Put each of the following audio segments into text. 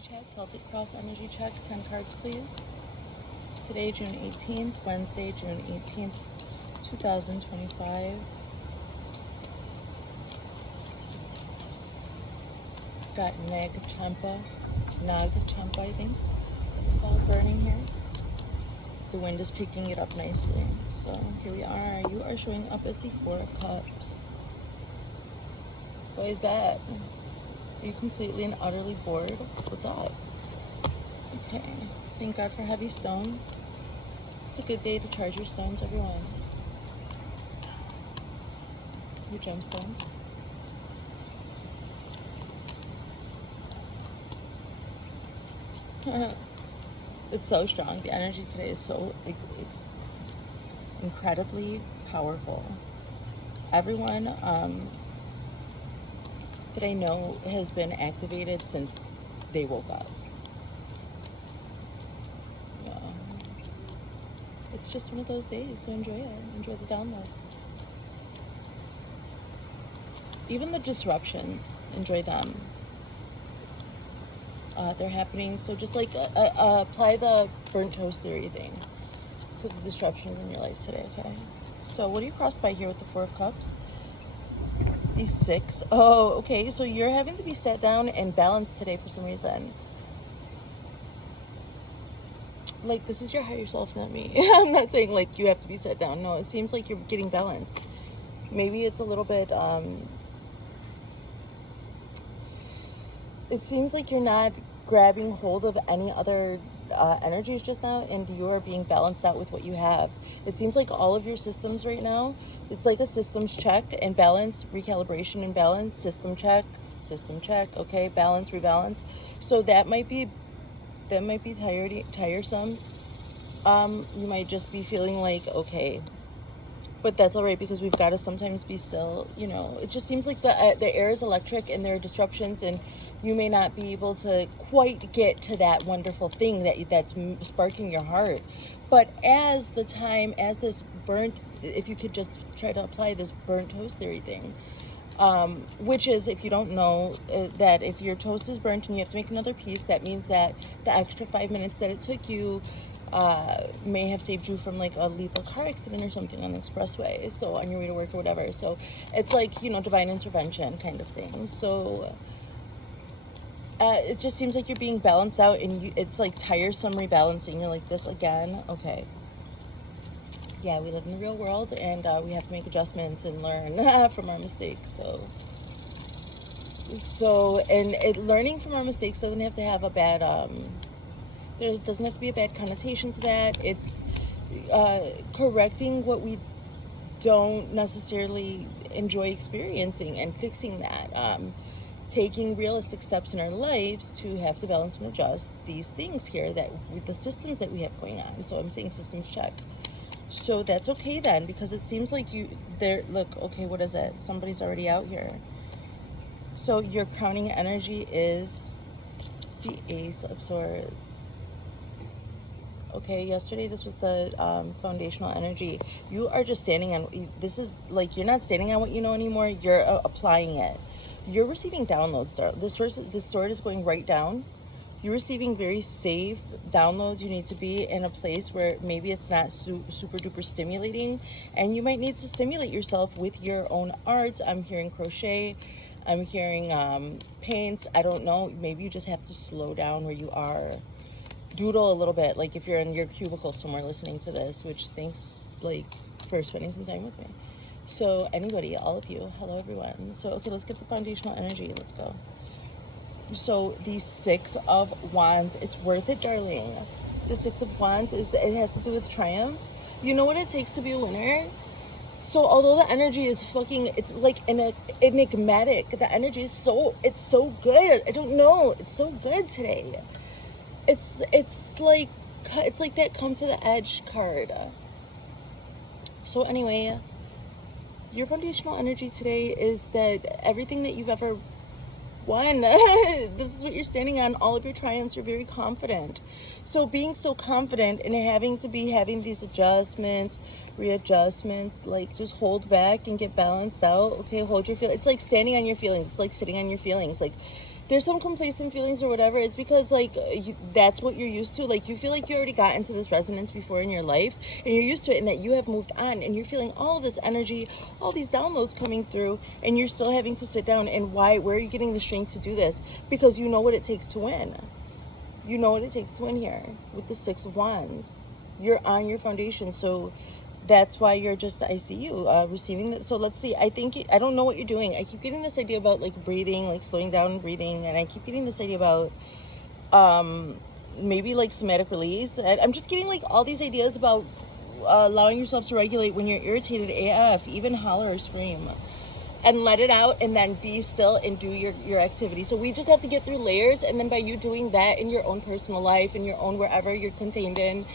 energy check, Celtic cross energy check, 10 cards please. Today, June 18th, Wednesday, June 18th, 2025. Got Nag Champa, I think it's called, burning here. The wind is picking it up nicely. So here we are. You are showing up as the Four of Cups. What is that? Are you completely and utterly bored? What's up? Okay. Thank God for heavy stones. It's a good day to charge your stones, everyone. Your gemstones. It's so strong. The energy today is so, it's incredibly powerful. Everyone that I know has been activated since they woke up. Yeah. It's just one of those days, so enjoy it. Enjoy the downloads. Even the disruptions, enjoy them. They're happening, so just like apply the burnt toast theory thing to the disruptions in your life today, okay? So what are you crossed by here with the Four of Cups? These 6. Oh, okay, so you're having to be sat down and balanced today for some reason. Like, this is your higher self, not me. I'm not saying like you have to be sat down. No, it seems like you're getting balanced. Maybe it's a little bit it seems like you're not grabbing hold of any other energies just now, and you are being balanced out with what you have. It seems like all of your systems right now, it's like a systems check and balance, recalibration and balance, system check, okay, balance, rebalance. So that might be tiresome. You might just be feeling like, okay, but that's all right, because we've got to sometimes be still. You know, it just seems like the air is electric and there are disruptions, and you may not be able to quite get to that wonderful thing that's sparking your heart. But as this burnt, if you could just try to apply this burnt toast theory thing, which is, if you don't know, that if your toast is burnt and you have to make another piece, that means that the extra 5 minutes that it took you may have saved you from like a lethal car accident or something on the expressway, so on your way to work or whatever. So it's like, you know, divine intervention kind of thing. So it just seems like you're being balanced out, and it's like tiresome rebalancing. You're like, this again? Okay. Yeah, we live in the real world, and we have to make adjustments and learn from our mistakes. Learning from our mistakes doesn't have to have a bad there doesn't have to be a bad connotation to that. It's correcting what we don't necessarily enjoy experiencing and fixing that. Taking realistic steps in our lives to have to balance and adjust these things here, that with the systems that we have going on. So I'm saying systems check. So that's okay then, because it seems like look, okay, what is it? Somebody's already out here. So your crowning energy is the Ace of Swords. Okay, yesterday this was the foundational energy. You are just standing on, this is like, you're not standing on what you know anymore, you're applying it. You're receiving downloads. This sword is going right down. You're receiving very safe downloads. You need to be in a place where maybe it's not super duper stimulating, and you might need to stimulate yourself with your own arts. I'm hearing crochet. I'm hearing paint. I don't know. Maybe you just have to slow down where you are. Doodle a little bit, like if you're in your cubicle somewhere listening to this, which thanks like for spending some time with me. So anybody, all of you, hello everyone. So okay, let's get the foundational energy. Let's go. So the 6 of Wands, it's worth it, darling. The 6 of Wands it has to do with triumph. You know what it takes to be a winner? So although the energy is it's like enigmatic, the energy is so good. I don't know, it's so good today. It's like that come to the edge card. So anyway, your foundational energy today is that everything that you've ever won, this is what you're standing on, all of your triumphs, you're very confident. So being so confident and having these adjustments, readjustments, like just hold back and get balanced out. Okay, hold your feelings. It's like standing on your feelings. It's like sitting on your feelings. Like there's some complacent feelings or whatever. It's because like that's what you're used to. Like you feel like you already got into this resonance before in your life, and you're used to it, and that you have moved on, and you're feeling all of this energy, all these downloads coming through, and you're still having to sit down. And where are you getting the strength to do this? Because you know what it takes to win. You know what it takes to win here with the Six of Wands. You're on your foundation, so that's why you're just, I see you receiving that. So let's see, I don't know what you're doing. I keep getting this idea about like breathing, like slowing down and breathing, and I keep getting this idea about maybe like somatic release. And I'm just getting like all these ideas about allowing yourself to regulate when you're irritated AF, even holler or scream, and let it out, and then be still and do your activity. So we just have to get through layers, and then by you doing that in your own personal life, in your own wherever you're contained in,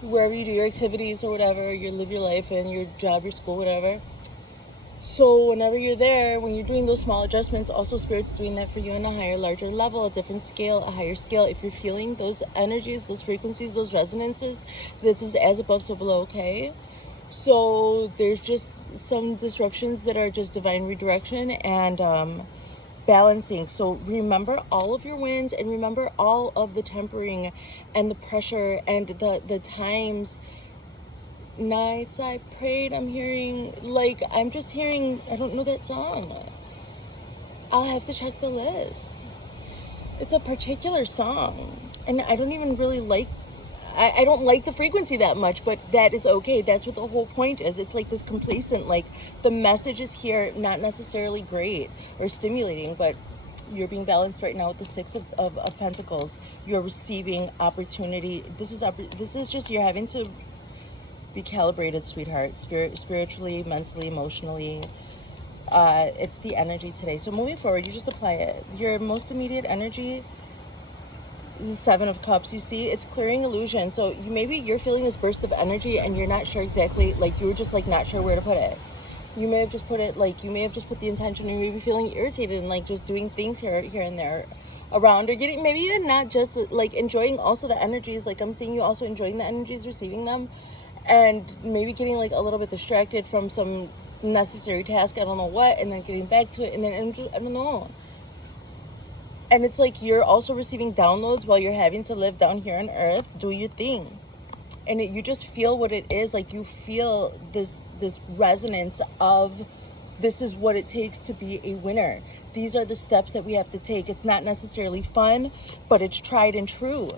wherever you do your activities or whatever, you live your life and your job, your school, whatever. So whenever you're there, when you're doing those small adjustments, also Spirit's doing that for you on a higher, larger level, a different scale, a higher scale. If you're feeling those energies, those frequencies, those resonances, this is as above, so below, okay? So there's just some disruptions that are just divine redirection and balancing. So remember all of your wins, and remember all of the tempering and the pressure and the times. Nights I prayed, I'm hearing, like, I'm just hearing, I don't know that song. I'll have to check the list. It's a particular song, and I don't even really like, I don't like the frequency that much, but that is okay. That's what the whole point is. It's like this complacent, like the message is here, not necessarily great or stimulating, but you're being balanced right now with the Six of Pentacles. You're receiving opportunity. This is just, you're having to be calibrated, sweetheart, spiritually, mentally, emotionally. It's the energy today. So moving forward, you just apply it. Your most immediate energy, the Seven of Cups, you see, it's clearing illusion. So maybe you're feeling this burst of energy and you're not sure exactly, like you were just like not sure where to put it. You may have just put it, like you may have just put the intention, and you may be feeling irritated and like just doing things here and there around, or getting, maybe even not just like enjoying also the energies. Like I'm seeing you also enjoying the energies, receiving them, and maybe getting like a little bit distracted from some necessary task, I don't know what, and then getting back to it, and then I don't know. And it's like you're also receiving downloads while you're having to live down here on earth. Do your thing. And you just feel what it is. Like you feel this resonance of, this is what it takes to be a winner. These are the steps that we have to take. It's not necessarily fun, but it's tried and true.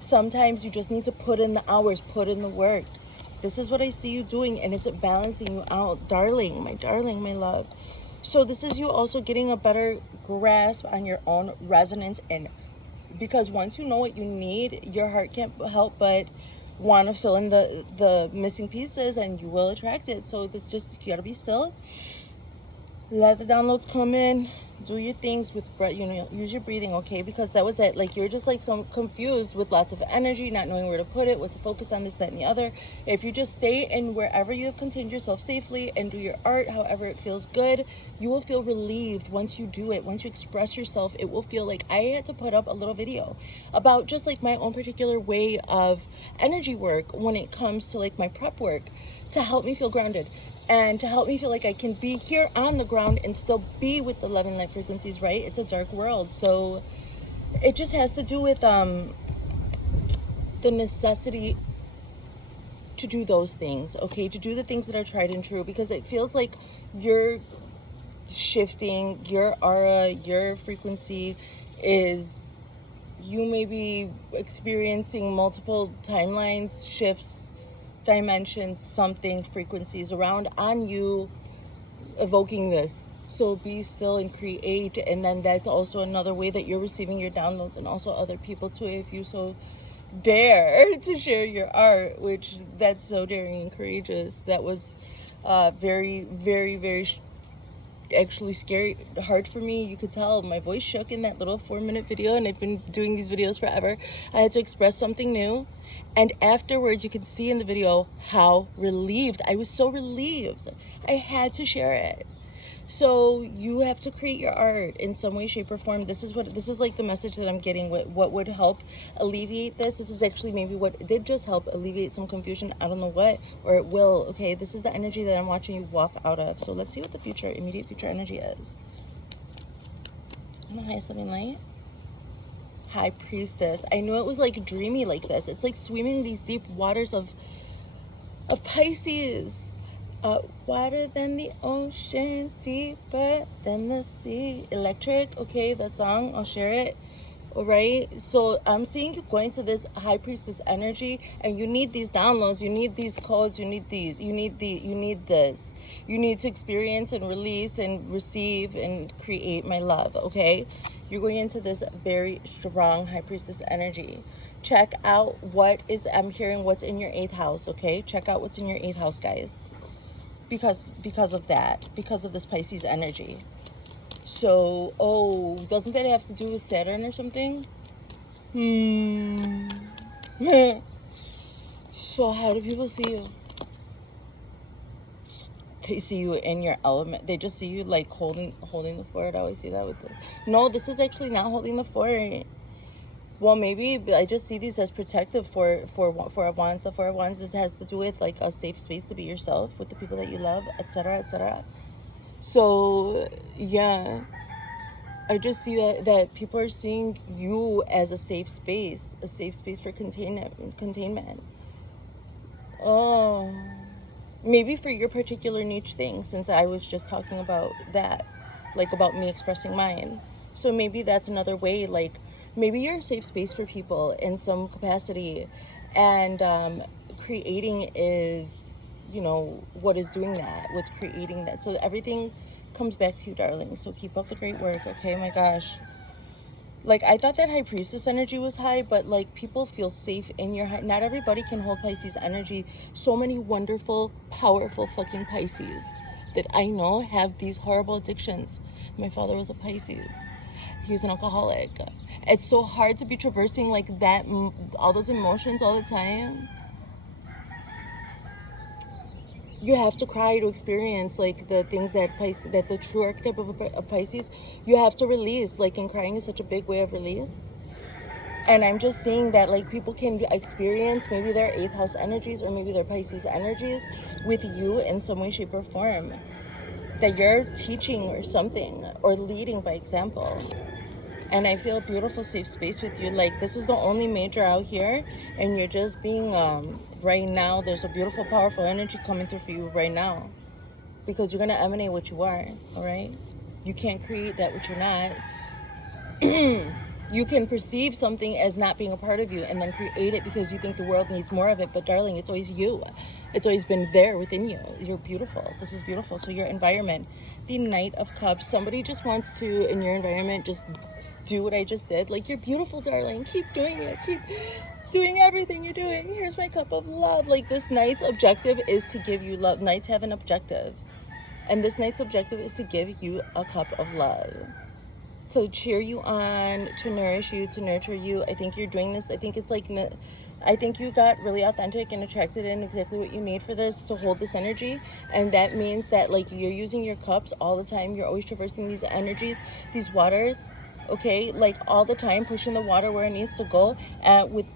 Sometimes you just need to put in the hours, put in the work. This is what I see you doing, and it's balancing you out. Darling, my love. So this is you also getting a better grasp on your own resonance, and because once you know what you need, your heart can't help but want to fill in the missing pieces, and you will attract it. So this just, you gotta be still, let the downloads come in, do your things with breath, use your breathing, okay? Because that was it. Like you're just like some confused with lots of energy, not knowing where to put it, what to focus on, this, that, and the other. If you just stay in wherever you have contained yourself safely and do your art however it feels good, you will feel relieved once you do it. Once you express yourself, it will feel like, I had to put up a little video about just like my own particular way of energy work when it comes to like my prep work, to help me feel grounded and to help me feel like I can be here on the ground and still be with the love and light frequencies, right? It's a dark world. So it just has to do with the necessity to do those things, okay? To do the things that are tried and true, because it feels like you're shifting your aura, your frequency is, you may be experiencing multiple timelines, shifts, dimensions, something, frequencies around on you evoking this. So be still and create, and then that's also another way that you're receiving your downloads, and also other people too, if you so dare to share your art, which that's so daring and courageous. That was very, very, very actually scary, hard for me. You could tell my voice shook in that little 4-minute video, and I've been doing these videos forever. I had to express something new, and afterwards you can see in the video how relieved I was. So relieved I had to share it. So you have to create your art in some way, shape, or form. This is like the message that I'm getting. What would help alleviate this? This is actually maybe what did just help alleviate some confusion. I don't know what, or it will. Okay, this is the energy that I'm watching you walk out of. So let's see what the immediate future energy is. my highest living light. High Priestess. I knew it was like dreamy like this. It's like swimming these deep waters of Pisces. Wider than the ocean, deeper than the sea. Electric, okay, that song, I'll share it. All right, so I'm seeing you going to this High Priestess energy, and you need these downloads, you need these codes, you need these, you need this. You need to experience and release and receive and create my love, okay? You're going into this very strong High Priestess energy. Check out I'm hearing what's in your 8th house, okay? Check out what's in your 8th house, guys. Because of that, because of this Pisces energy. So, doesn't that have to do with Saturn or something? So how do people see you? They see you in your element. They just see you like holding the fort. I always see that with no, this is actually not holding the fort. Well, maybe I just see these as protective for Four of Wands. The Four of Wands, this has to do with like a safe space to be yourself with the people that you love, etc., etc. So yeah, I just see that people are seeing you as a safe space for containment. Oh, maybe for your particular niche thing, since I was just talking about that, like about me expressing mine. So maybe that's another way, like maybe you're a safe space for people in some capacity, and creating is, what is doing that, what's creating that. So everything comes back to you, darling. So keep up the great work, okay? My gosh. Like, I thought that High Priestess energy was high, but like people feel safe in your heart. Not everybody can hold Pisces energy. So many wonderful, powerful fucking Pisces that I know have these horrible addictions. My father was a Pisces. He was an alcoholic. It's so hard to be traversing like that, all those emotions all the time. You have to cry to experience like the things that the true archetype of Pisces, you have to release. Like, and crying is such a big way of release. And I'm just seeing that like people can experience maybe their 8th house energies or maybe their Pisces energies with you in some way, shape, or form. That you're teaching or something, or leading by example. And I feel a beautiful safe space with you. Like, this is the only major out here, and you're just being right now, there's a beautiful, powerful energy coming through for you right now, because you're going to emanate what you are. All right, you can't create that which you're not. You can perceive something as not being a part of you and then create it because you think the world needs more of it. But darling, it's always you. It's always been there within you. You're beautiful. This is beautiful. So your environment, the Knight of Cups, somebody just wants to, in your environment, just do what I just did. Like, you're beautiful, darling. Keep doing it. Keep doing everything you're doing. Here's my cup of love. Like, this Knight's objective is to give you love. Knights have an objective. And this Knight's objective is to give you a cup of love. To cheer you on, to nourish you, to nurture you. I think you're doing this. I think it's like, I think you got really authentic and attracted in exactly what you need for this, to hold this energy. And that means that like you're using your cups all the time. You're always traversing these energies, these waters, okay? Like all the time, pushing the water where it needs to go, with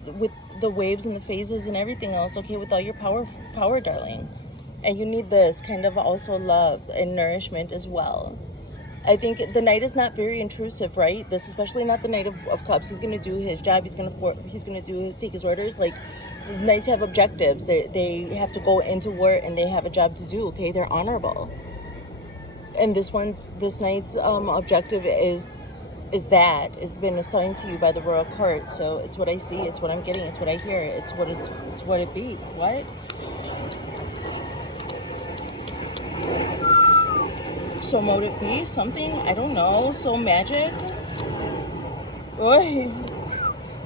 the waves and the phases and everything else, okay? With all your power, darling. And you need this kind of also love and nourishment as well. I think the Knight is not very intrusive, right? This, especially not the Knight of Cups. He's going to do his job. He's going to take his orders. Like, Knights have objectives. They have to go into war and they have a job to do. Okay, they're honorable. And this Knight's objective is that it's been assigned to you by the Royal Court. So it's what I see. It's what I'm getting. It's what I hear. It's what it be. What? So mote it be something, I don't know, so magic. Oy.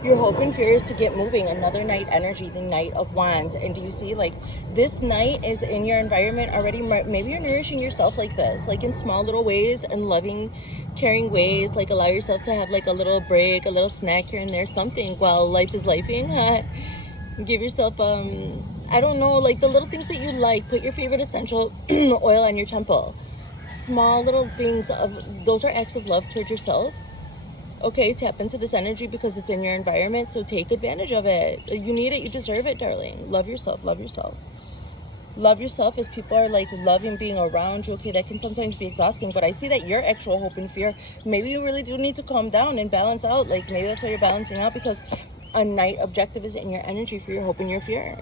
Your hope and fear is to get moving. Another Knight energy, the Knight of Wands. And do you see, like, this Knight is in your environment already. Maybe you're nourishing yourself like this, like in small little ways and loving, caring ways. Like, allow yourself to have like a little break, a little snack here and there, something while life is lifing. Give yourself I don't know, like the little things that you like. Put your favorite essential oil on your temple. Small little things those are acts of love towards yourself. Okay, tap into this energy because it's in your environment, so take advantage of it. You need it, you deserve it, darling. Love yourself, love yourself. Love yourself as people are like loving being around you. Okay, that can sometimes be exhausting, but I see that your actual hope and fear, maybe you really do need to calm down and balance out. Like maybe that's why you're balancing out, because a night objective is in your energy for your hope and your fear.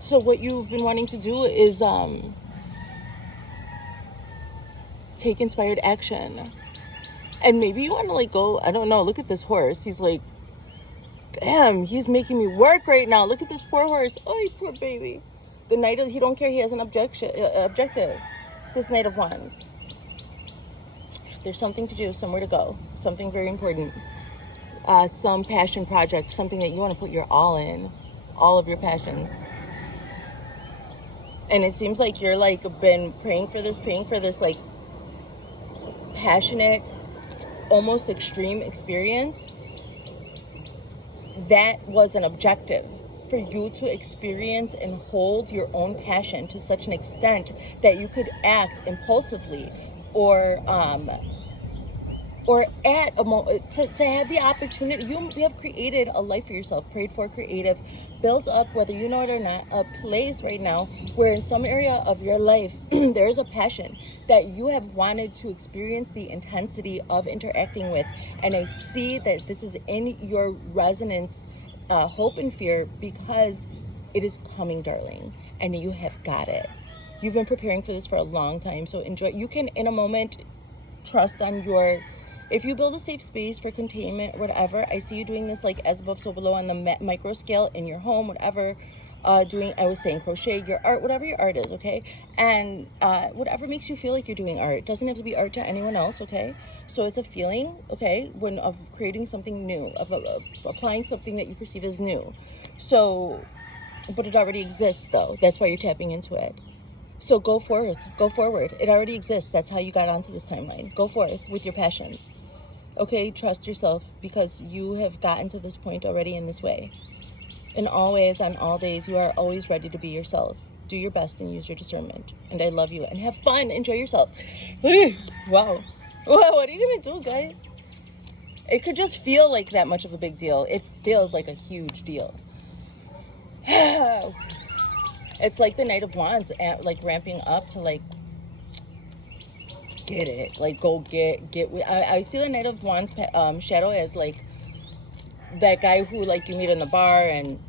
So what you've been wanting to do is take inspired action. And maybe you want to like go, I don't know, look at this horse. He's like, damn, he's making me work right now. Look at this poor horse. Oh, poor baby. The Knight of, he don't care, he has an objective. This Knight of Wands. There's something to do, somewhere to go, something very important. Some passion project, something that you want to put your all in, all of your passions. And it seems like you're like been praying for this, like passionate, almost extreme experience. That was an objective for you to experience and hold your own passion to such an extent that you could act impulsively or at to have the opportunity. You have created a life for yourself, prayed for, creative, built up, whether you know it or not, a place right now where in some area of your life there's a passion that you have wanted to experience the intensity of interacting with. And I see that this is in your resonance, hope and fear, because it is coming, darling, and you have got it. You've been preparing for this for a long time, so enjoy. You can, in a moment, trust on your, if you build a safe space for containment, whatever, I see you doing this like as above, so below on the micro scale in your home, whatever, doing, I was saying crochet, your art, whatever your art is, okay? And whatever makes you feel like you're doing art. It doesn't have to be art to anyone else, okay? So it's a feeling, okay, when of creating something new, of applying something that you perceive as new. So, but it already exists though. That's why you're tapping into it. So go forth, go forward. It already exists. That's how you got onto this timeline. Go forth with your passions. Okay, trust yourself, because you have gotten to this point already in this way. In all ways, on all days, you are always ready to be yourself. Do your best and use your discernment. And I love you. And have fun. Enjoy yourself. Wow. What are you going to do, guys? It could just feel like that much of a big deal. It feels like a huge deal. It's like the Knight of Wands, like ramping up to like, get it. Like go get. I see the Knight of Wands shadow as like that guy who like you meet in the bar and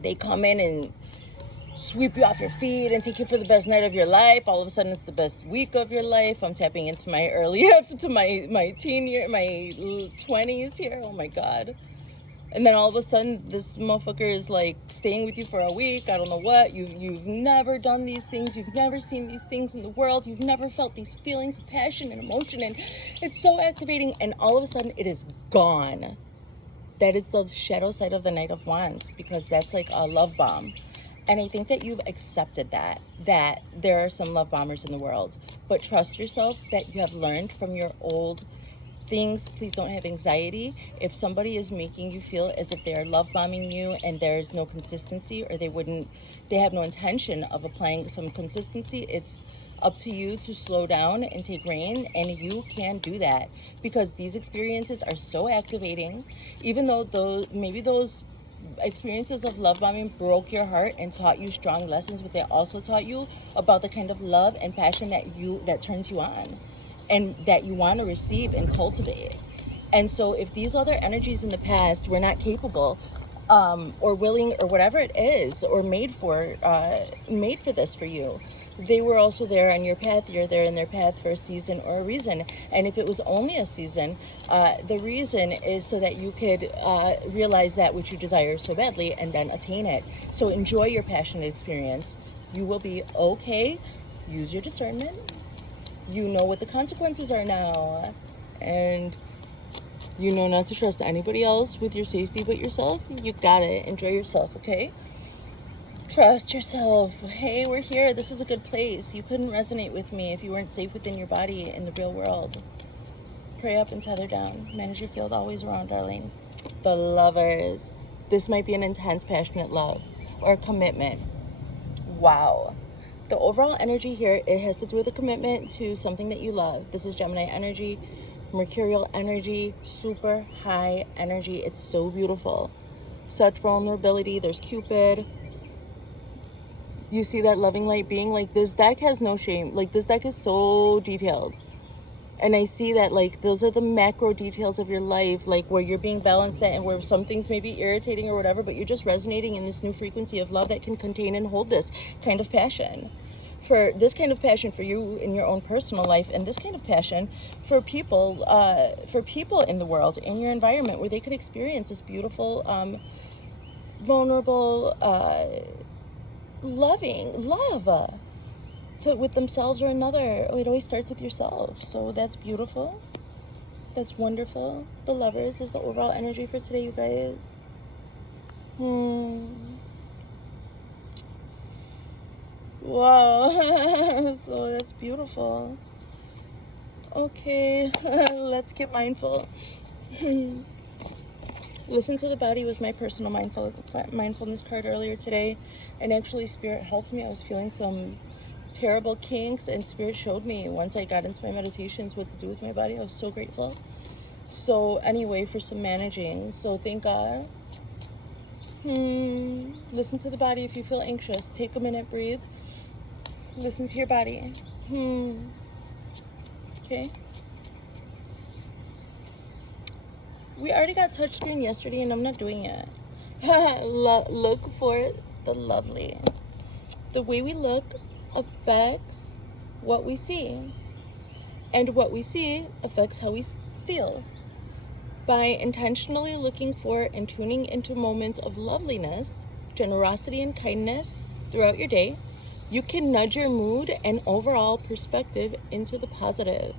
they come in and sweep you off your feet and take you for the best night of your life. All of a sudden it's the best week of your life. I'm tapping into my to my teen year, my 20s here. Oh my God. And then all of a sudden this motherfucker is like staying with you for a week. I don't know what. You've never done these things. You've never seen these things in the world. You've never felt these feelings of passion and emotion. And it's so activating. And all of a sudden it is gone. That is the shadow side of the Knight of Wands, because that's like a love bomb. And I think that you've accepted that there are some love bombers in the world. But trust yourself that you have learned from your old things. Please don't have anxiety. If somebody is making you feel as if they are love bombing you and there's no consistency, or they have no intention of applying some consistency, it's up to you to slow down and take reign, and you can do that, because these experiences are so activating. Even though those experiences of love bombing broke your heart and taught you strong lessons, but they also taught you about the kind of love and passion that turns you on and that you want to receive and cultivate. And so if these other energies in the past were not capable or willing or whatever it is, or made for this for you, they were also there on your path. You're there in their path for a season or a reason. And if it was only a season, the reason is so that you could realize that which you desire so badly and then attain it. So enjoy your passionate experience. You will be okay. Use your discernment. You know what the consequences are now. And you know not to trust anybody else with your safety but yourself. You got it. Enjoy yourself, okay? Trust yourself. Hey, we're here. This is a good place. You couldn't resonate with me if you weren't safe within your body in the real world. Pray up and tether down. Manage your field always around, darling. The Lovers. This might be an intense, passionate love or commitment. Wow. The overall energy here, it has to do with a commitment to something that you love. This is Gemini energy, Mercurial energy, super high energy. It's so beautiful. Such vulnerability. There's Cupid. You see that loving light being, like, this deck has no shame. Like, this deck is so detailed. And I see that, like, those are the macro details of your life, like, where you're being balanced at and where some things may be irritating or whatever, but you're just resonating in this new frequency of love that can contain and hold this kind of passion. For this kind of passion for you in your own personal life, and this kind of passion for people in the world, in your environment, where they could experience this beautiful, vulnerable, loving love. With themselves or another. It always starts with yourself. So that's beautiful. That's wonderful. The Lovers is the overall energy for today, you guys. Wow. So that's beautiful. Okay, let's get mindful. Listen to the Body was my personal mindfulness card earlier today, and actually Spirit helped me. I was feeling some terrible kinks, and Spirit showed me once I got into my meditations what to do with my body. I was so grateful. So anyway, for some managing, so thank God. Listen to the body. If you feel anxious, take a minute, breathe, listen to your body. Okay, we already got touchscreen yesterday and I'm not doing it. Look for the lovely. The way we look affects what we see, and what we see affects how we feel. By intentionally looking for and tuning into moments of loveliness, generosity, and kindness throughout your day, you can nudge your mood and overall perspective into the positive.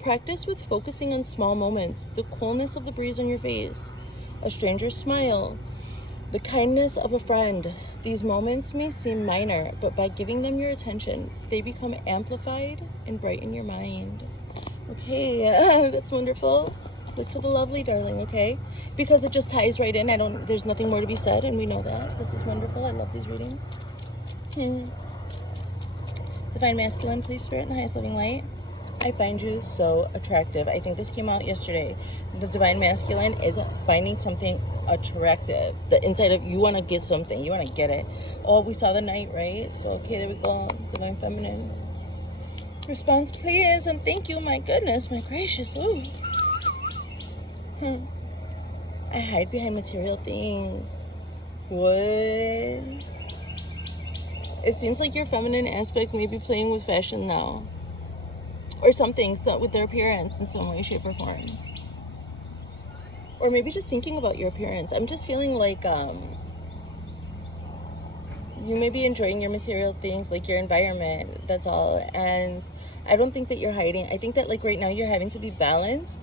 Practice with focusing on small moments, the coolness of the breeze on your face, a stranger's smile, the kindness of a friend. These moments may seem minor, but by giving them your attention, they become amplified and brighten your mind. Okay, that's wonderful. Look for the lovely, darling, okay? Because it just ties right in. There's nothing more to be said, and we know that. This is wonderful. I love these readings. Divine Masculine, please, Spirit, in the highest loving light. I find you so attractive. I think this came out yesterday. The Divine Masculine is finding something attractive. The inside of you want to get something. You want to get it. Oh, we saw the Knight, right? So, okay, there we go. Divine Feminine. Response, please, and thank you. My goodness, my gracious. Ooh. I hide behind material things. What? It seems like your feminine aspect may be playing with fashion now. Or something, so with their appearance in some way, shape, or form. Or maybe just thinking about your appearance. I'm just feeling like you may be enjoying your material things, like your environment, that's all. And I don't think that you're hiding. I think that, like, right now you're having to be balanced,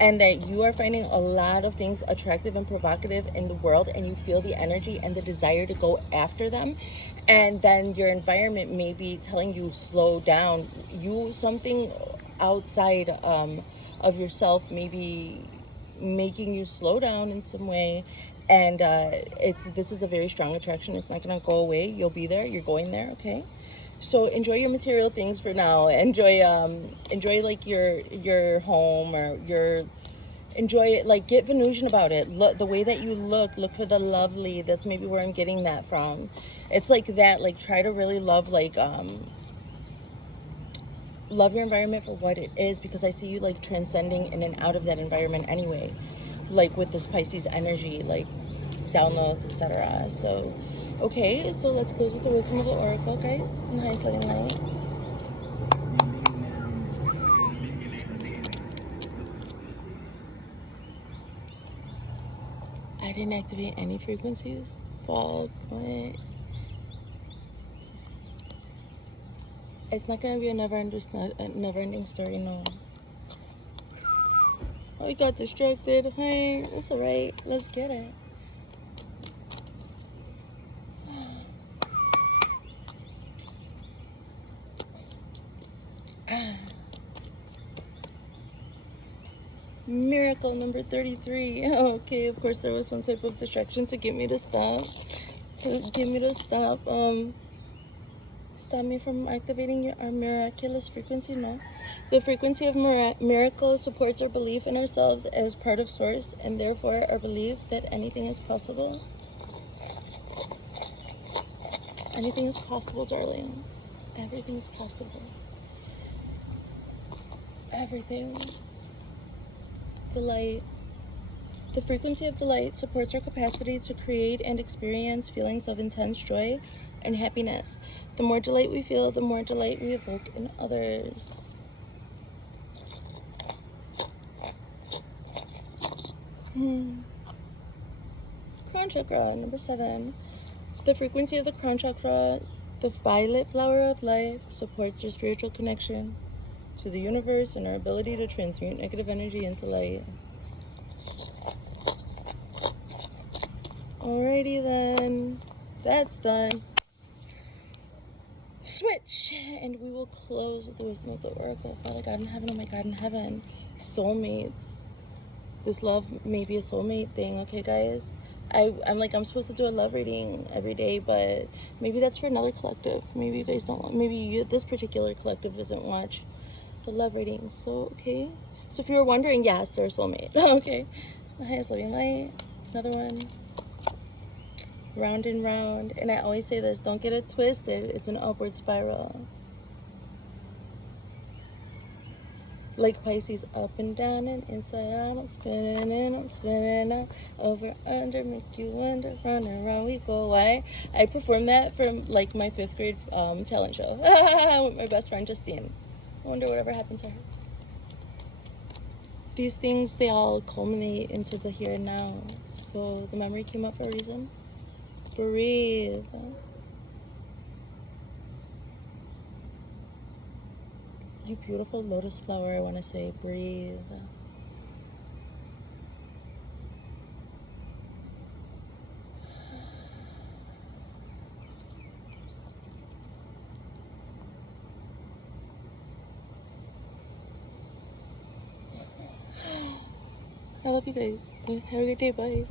and that you are finding a lot of things attractive and provocative in the world, and you feel the energy and the desire to go after them. And then your environment may be telling you slow down. Something outside of yourself may be making you slow down in some way. And this is a very strong attraction. It's not going to go away. You'll be there. You're going there. Okay. So enjoy your material things for now. Enjoy like your home, or enjoy it. Like, get Venusian about it. Look, the way that you look for the lovely. That's maybe where I'm getting that from. It's like that. Like, try to really love love your environment for what it is, because I see you like transcending in and out of that environment anyway, like with this Pisces energy, like downloads, etc. So okay, so let's close with the wisdom of the oracle, guys, in the highest loving light. I didn't activate any frequencies. Fuck, what? It's not gonna be a never-ending story, no. Oh, we got distracted. Hey, it's alright. Let's get it. Miracle number 33. Okay, of course there was some type of distraction to get me to stop. Stop me from activating our miraculous frequency. No, the frequency of miracle supports our belief in ourselves as part of source, and therefore our belief that anything is possible. Anything is possible, darling. Everything is possible. Everything. Delight. The frequency of delight supports our capacity to create and experience feelings of intense joy and happiness. The more delight we feel, the more delight we evoke in others. Crown chakra, number 7. The frequency of the crown chakra, the violet flower of life, supports your spiritual connection to the universe and our ability to transmute negative energy into light. Alrighty then, that's done. Switch, and we will close with the wisdom of the oracle. Father God in heaven, oh my God in heaven, soulmates. This love may be a soulmate thing, okay, guys? I'm supposed to do a love reading every day, but maybe that's for another collective. Maybe you guys don't want, this particular collective doesn't watch the love readings. So, okay. So if you were wondering, yes, they're a soulmate. Okay. My highest loving light. Another one. Round and round. And I always say this, don't get it twisted. It's an upward spiral. Like Pisces, up and down and inside out. I'm spinning in, I'm spinning out. Over, under, make you wonder, round and round we go. Why? I performed that from like my 5th grade talent show with my best friend Justine. I wonder whatever happened to her. These things, they all culminate into the here and now. So the memory came up for a reason. Breathe. You beautiful lotus flower, I want to say, breathe. I love you guys. Have a good day. Bye.